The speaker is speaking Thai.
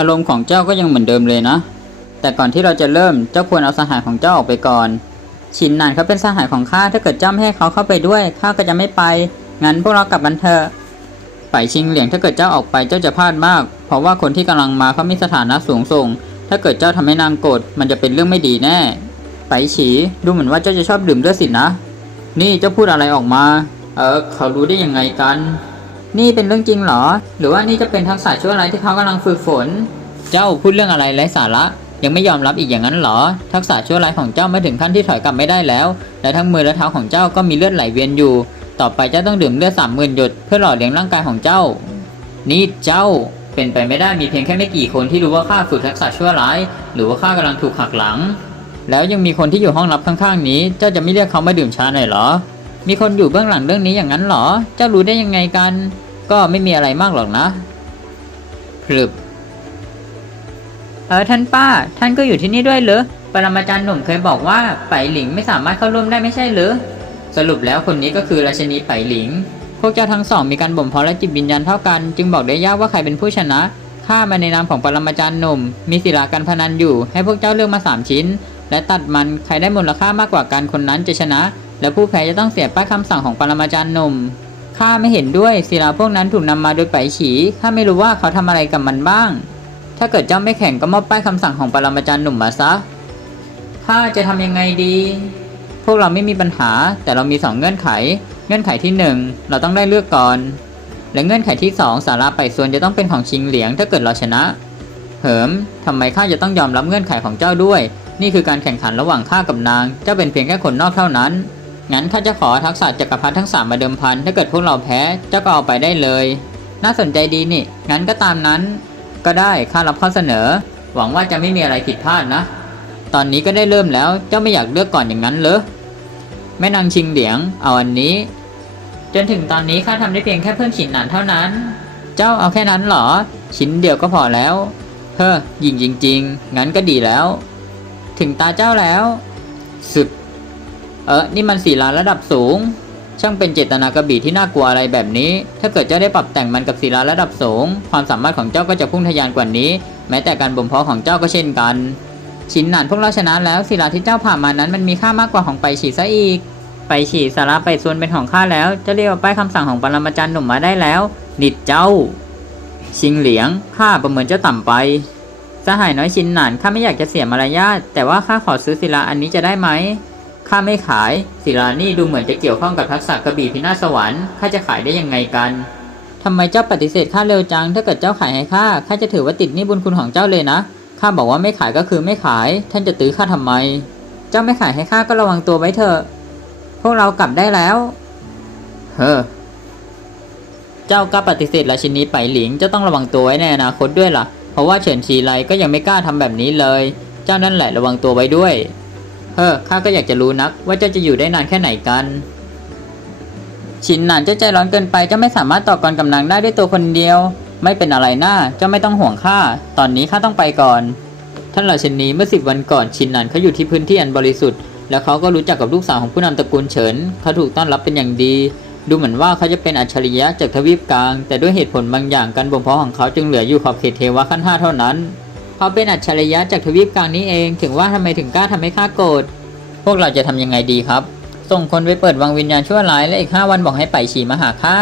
อารมณ์ของเจ้าก็ยังเหมือนเดิมเลยนะ แต่ก่อนที่เราจะเริ่มเจ้าควรเอาสหายของเจ้าออกไปก่อน ชินนานเขาเป็นสหายของข้าถ้าเกิดเจ้าไม่ให้เขาเข้าไปด้วยข้าก็จะไม่ไป งั้นพวกเรากลับกันเถอะไปชิงเหลียงถ้าเกิดเจ้าออกไปเจ้าจะพลาดมาก เพราะว่าคนที่กำลังมาเขามีสถานะสูงส่ง ถ้าเกิดเจ้าทำให้นางโกรธมันจะเป็นเรื่องไม่ดีแน่ไปฉีดูเหมือนว่าเจ้าจะชอบดื่มด้วยสินะ นี่เจ้าพูดอะไรออกมา เออเขารู้ได้ยังไงกัน นี่เป็นเรื่องจริงเหรอ หรือว่านี่จะเป็นทักษะชั่วร้ายที่เขากำลังฝึกฝน เจ้าพูดเรื่องอะไรไร้สาระ ยังไม่ยอมรับอีกอย่างนั้นเหรอ ทักษะชั่วร้ายของเจ้าไม่ถึงขั้นที่ถอยกลับไม่ได้แล้ว และทั้งมือและเท้าของเจ้าก็มีเลือดไหลเวียนอยู่ ต่อไปเจ้าต้องดื่มเลือดสามหมื่นหยดเพื่อหล่อเลี้ยงร่างกายของเจ้า นี่เจ้าเป็นไปไม่ได้มีเพียงแค่ไม่กี่คนที่รู้ว่าข้าฝึกทักษะชั่วร้าย หรือว่าข้ากำลังถูกหักหลัง แล้วยังมีคนที่อยู่ห้องลับข้างๆ นี้ เจ้าจะไม่เรียกเขามาดื่มชาหน่อยเหรอ มีคนอยู่เบื้องหลังเรื่องนี้อย่างนั้นเหรอ เจ้ารู้ได้ยังไงกัน ก็ไม่มีอะไรมากหรอกนะพลึบเออท่านป้า ท่านก็อยู่ที่นี่ด้วยเหรอปรมาจารย์หนุ่มเคยบอกว่าไปหลิงไม่สามารถเข้าร่วมได้ไม่ใช่เหรอสรุปแล้วคนนี้ก็คือราชินีไปหลิง พวกเจ้าทั้งสองมีการบ่มเพาะและจิตวิญญาณเท่ากัน จึงบอกได้ยากว่าใครเป็นผู้ชนะข้ามาในนามของปรมาจารย์หนุ่ม มีศิลาการพนันอยู่ ให้พวกเจ้าเลือกมาสามชิ้น และตัดมันใครได้มูลค่ามากกว่ากันคนนั้นจะชนะ และผู้แพ้จะต้องเสียป้ายคำสั่งของปรมาจารย์หนุ่ม ข้าไม่เห็นด้วยศิลาพวกนั้นถูกนำมาโดยไปฉีข้าไม่รู้ว่าเขาทำอะไรกับมันบ้าง ถ้าเกิดเจ้าไม่แข่งก็มอบป้ายคำสั่งของปรมาจารย์หนุ่มมาซะข้าจะทำยังไงดี พวกเราไม่มีปัญหา แต่เรามีสองเงื่อนไข เงื่อนไขที่หนึ่งเราต้องได้เลือกก่อน และเงื่อนไขที่สองสาราไปส่วนจะต้องเป็นของชิงเหลียง ถ้าเกิดเราชนะ เหิมทำไมข้าจะต้องยอมรับเงื่อนไขของเจ้าด้วย นี่คือการแข่งขันระหว่างข้ากับนาง เจ้าเป็นเพียงแค่คนนอกเท่านั้น งั้นข้าจะขอทักษะจักรพรรดิทั้งสามมาเดิมพัน ถ้าเกิดพวกเราแพ้เจ้าก็เอาไปได้เลย น่าสนใจดีนี่ งั้นก็ตามนั้น ก็ได้ข้ารับข้อเสนอ หวังว่าจะไม่มีอะไรผิดพลาดนะ ตอนนี้ก็ได้เริ่มแล้ว เจ้าไม่อยากเลือกก่อนอย่างนั้นเหรอ แม่นางชิงเหลียง เอาอันนี้ จนถึงตอนนี้ข้าทำได้เพียงแค่เพิ่มชิ้นหนานเท่านั้น เจ้าเอาแค่นั้นเหรอ ชิ้นเดียวก็พอแล้ว เฮ้อยิงจริง ๆ งั้นก็ดีแล้ว ถึงตาเจ้าแล้ว สุด เออนี่มันสีลาระดับสูง ช่างเป็นเจตนากระบี่ที่น่ากลัวอะไรแบบนี้ ถ้าเกิดเจ้าได้ปรับแต่งมันกับศิลาระดับสูง ความสามารถของเจ้าก็จะพุ่งทะยานกว่านี้ แม้แต่การบ่มเพาะของเจ้าก็เช่นกัน ชินหนานพวกเราชนะแล้วศิลาที่เจ้าผ่ามานั้นมันมีค่ามากกว่าของไปฉีซะอีก ไปฉีสาระไปส่วนเป็นของข้าแล้วจะเรียกว่าป้ายคำสั่งของปรมาจารย์หนุ่มมาได้แล้ว นิดเจ้า ชิงเหลียงข้าประเมินเจ้าต่ำไปสหายน้อยชินหนานข้าไม่อยากจะเสียมารยาทแต่ว่าข้าขอซื้อศิลาอันนี้จะได้ไหม ข้าไม่ขายศิลานี่ดูเหมือนจะเกี่ยวข้องกับทักษะกระบี่พินาศสวรรค์ข้าจะขายได้ยังไงกันทำไมเจ้าปฏิเสธข้าเร็วจัง ถ้าเกิดเจ้าขายให้ข้าข้าจะถือว่าติดหนี้บุญคุณของเจ้าเลยนะข้าบอกว่าไม่ขายก็คือไม่ขาย ท่านจะตื้อข้าทำไม เจ้าไม่ขายให้ข้าก็ระวังตัวไว้เถอะ พวกเรากลับได้แล้ว เฮ้อเจ้าก็ปฏิเสธราชินีไปหลิงเจ้าต้องระวังตัวไว้ในอนาคตด้วยล่ะ เพราะว่าเฉินชีไลก็ยังไม่กล้าทำแบบนี้เลย เจ้านั่นแหละระวังตัวไว้ด้วย เฮ้อข้าก็อยากจะรู้นัก ว่าเจ้าจะอยู่ได้นานแค่ไหนกัน ชินหนานเจ้าใจร้อนเกินไปเจ้าไม่สามารถต่อกรกำลังได้ด้วยตัวคนเดียว ไม่เป็นอะไรหน้าเจ้าไม่ต้องห่วงข้าตอนนี้ข้าต้องไปก่อน ท่านราชินีเมื่อสิบวันก่อนชินหนานเขาอยู่ที่พื้นที่อันบริสุทธิ์แล้วเขาก็รู้จักกับลูกสาวของผู้นำตระกูลเฉินเขาถูกต้อนรับเป็นอย่างดี ดูเหมือนว่าเขาจะเป็นอัจฉริยะจากทวีปกลาง แต่ด้วยเหตุผลบางอย่างการบ่มเพาะของเขาจึงเหลืออยู่ขอบเขตเทวะขั้นห้าเท่านั้น เขาเป็นอัจฉริยะจากทวีปกลางนี้เอง ถึงว่าทำไมถึงกล้าทำให้ข้าโกรธ พวกเราจะทำยังไงดีครับ ส่งคนไปเปิดวังวิญญาณชั่วร้ายและอีกห้าวันบอกให้ไปฉีมาหาข้า